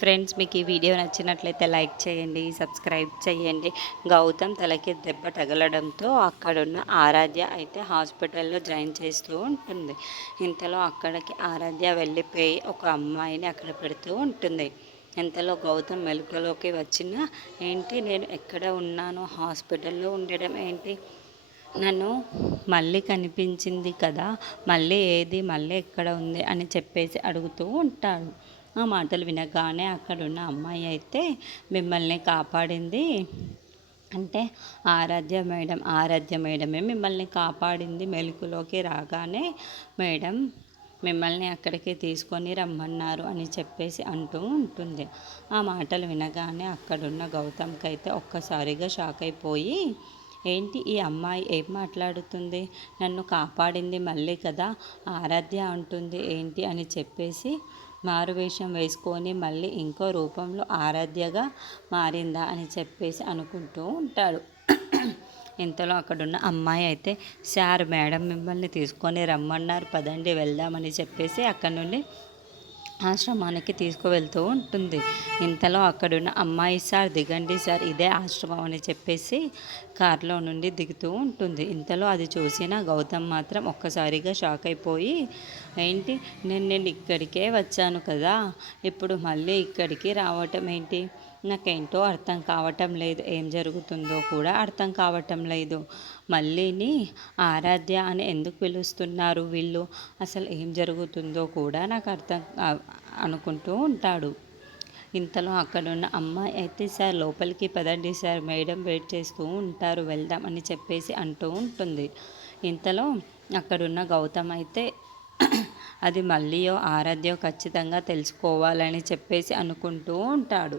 Friends, మీకు ఈ video నచ్చినట్లయితే లైక్ చేయండి, సబ్స్క్రైబ్ చేయండి. గౌతమ్ తలకి దెబ్బ తగలడంతో అక్కడున్న ఆరాధ్య అయితే హాస్పిటల్లో జాయిన్ చేస్తూ ఉంటుంది. ఇంతలో అక్కడికి ఆరాధ్య వెళ్ళిపోయి ఒక అమ్మాయిని అక్కడ పెడుతూ ఉంటుంది. ఇంతలో గౌతమ్ మెలకువలోకి వచ్చిన, ఏంటి నేను ఎక్కడ ఉన్నాను, హాస్పిటల్లో ఉండడం ఏంటి, నన్ను మళ్ళీ కనిపించింది కదా, మళ్ళీ ఏది, మళ్ళీ ఎక్కడ ఉంది అని చెప్పేసి అడుగుతూ ఉంటాడు. ఆ మాటలు వినగానే అక్కడున్న అమ్మాయి అయితే, మిమ్మల్ని కాపాడింది అంటే ఆరాధ్య మేడమే మిమ్మల్ని కాపాడింది, మెలకులోకి రాగానే మేడం మిమ్మల్ని అక్కడికి తీసుకొని రమ్మన్నారు అని చెప్పేసి అంటూ ఉంటుంది. ఆ మాటలు వినగానే అక్కడున్న గౌతమ్కి అయితే ఒక్కసారిగా షాక్ అయిపోయి, ఏంటి ఈ అమ్మాయి ఏం మాట్లాడుతుంది, నన్ను కాపాడింది మళ్ళీ కదా, ఆరాధ్య అంటుంది ఏంటి అని చెప్పేసి మారువేషం వేసుకొని మళ్ళీ ఇంకో రూపంలో ఆరాధ్యగా మారిందా అని చెప్పేసి అనుకుంటూ ఉంటాడు. ఇంతలో అక్కడున్న అమ్మాయి అయితే, సార్ మేడం మిమ్మల్ని తీసుకొని రమ్మన్నారు, పదండి వెళ్దామని చెప్పేసి అక్కడి నుండి ఆశ్రమానికి తీసుకువెళ్తూ ఉంటుంది. ఇంతలో అక్కడున్న అమ్మాయి, సార్ దిగండి సార్, ఇదే ఆశ్రమం అని చెప్పేసి కారులో నుండి దిగుతూ ఉంటుంది. ఇంతలో అది చూసిన గౌతమ్ మాత్రం ఒక్కసారిగా షాక్ అయిపోయి, ఏంటి నేను ఇక్కడికే వచ్చాను కదా, ఇప్పుడు మళ్ళీ ఇక్కడికి రావటం ఏంటి, నాకేంటో అర్థం కావటం లేదు, ఏం జరుగుతుందో కూడా అర్థం కావటం లేదు, మళ్ళీని ఆరాధ్య అని ఎందుకు పిలుస్తున్నారు వీళ్ళు, అసలు ఏం జరుగుతుందో కూడా నాకు అర్థం అనుకుంటూ ఉంటాడు. ఇంతలో అక్కడున్న అమ్మాయి అయితే, సార్ లోపలికి పదండి సార్, మేడం వెయిట్ చేస్తూ ఉంటారు, వెళ్దాం అని చెప్పేసి అంటూ ఉంటుంది. ఇంతలో అక్కడున్న గౌతమ్ అయితే, అది మళ్ళీయో ఆరాధ్యో ఖచ్చితంగా తెలుసుకోవాలని చెప్పేసి అనుకుంటూ ఉంటాడు.